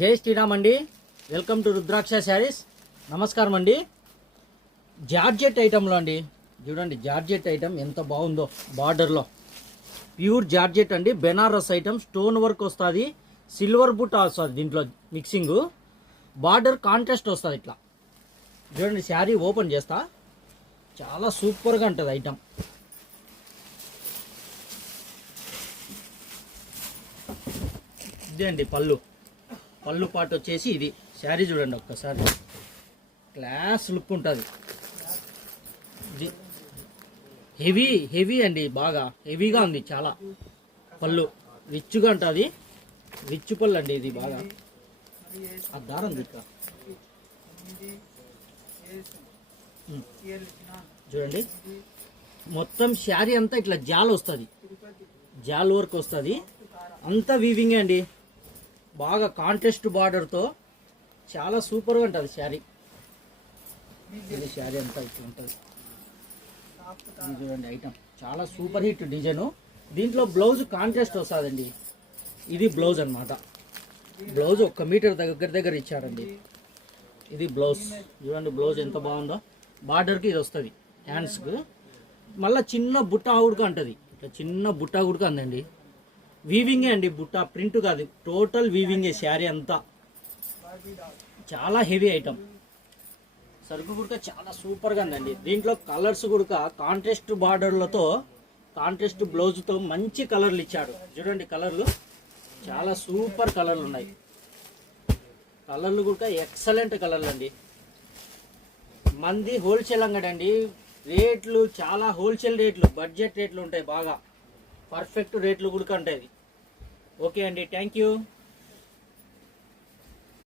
జై శ్రీరామ్ అండి. Welcome to రుద్రాక్ష శారీస్. నమస్కారం అండి. జార్జెట్ ఐటెంలో అండి, చూడండి జార్జెట్ ఐటెం ఎంత బాగుందో. బార్డర్లో ప్యూర్ జార్జెట్ అండి, బెనారస్ ఐటెం, స్టోన్ వర్క్ వస్తుంది, సిల్వర్ బుట్ట వస్తుంది దీంట్లో మిక్సింగ్. బార్డర్ కాంట్రాస్ట్ వస్తుంది ఇట్లా. చూడండి శారీ ఓపెన్ చేస్తా, చాలా సూపర్గా ఉంటుంది ఐటెం. ఇదే అండి పళ్ళు పాటు వచ్చేసి ఇది. శారీ చూడండి ఒక్కసారి, క్లాస్ లుక్ ఉంటుంది. హెవీ అండి, బాగా హెవీగా ఉంది. చాలా పళ్ళు రిచ్గా ఉంటుంది, రిచ్ పళ్ళు అండి ఇది. బాగా ఆ దారం ఇక్కడ చూడండి, మొత్తం శారీ అంతా ఇట్లా జాల్ వస్తుంది, జాల్ వర్క్ వస్తుంది, అంతా వీవింగే అండి. బాగా కాంట్రాస్ట్ బార్డర్తో చాలా సూపర్గా ఉంటుంది శారీ. ఇది శారీ అంతా ఇట్లా ఉంటుంది. ఇది చూడండి ఐటమ్, చాలా సూపర్ హిట్ డిజైను. దీంట్లో బ్లౌజ్ కాంట్రాస్ట్ వస్తుందండి. ఇది బ్లౌజ్ అనమాట. బ్లౌజ్ 1 మీటర్ దగ్గర ఇచ్చారండి. ఇది బ్లౌజ్ చూడండి, బ్లౌజ్ ఎంత బాగుందో. బార్డర్కి ఇది వస్తుంది హ్యాండ్స్కు. మళ్ళీ చిన్న బుట్ట ఉడక ఉంటుంది, ఇట్లా చిన్న బుట్ట ఉడక అందండి. వీవింగే అండి, బుట్ట ప్రింట్ కాదు, టోటల్ వీవింగే శారీ అంతా. చాలా హెవీ ఐటమ్. సరుకు గుడక చాలా సూపర్గా ఉందండి. దీంట్లో కలర్స్ గుడక కాంట్రాస్ట్ బార్డర్లతో, కాంట్రాస్ట్ బ్లౌజ్తో మంచి కలర్లు ఇచ్చాడు. చూడండి కలర్లు చాలా సూపర్ కలర్లు ఉన్నాయి. కలర్లు కూడా ఎక్సలెంట్ కలర్లు అండి. మంది హోల్సేల్ అంగడి అండి. రేట్లు చాలా హోల్సేల్ రేట్లు, బడ్జెట్ రేట్లు ఉంటాయి. బాగా పర్ఫెక్ట్ రేట్లు కూడా ఉంటాయి. ఓకే అండి, థ్యాంక్ యూ.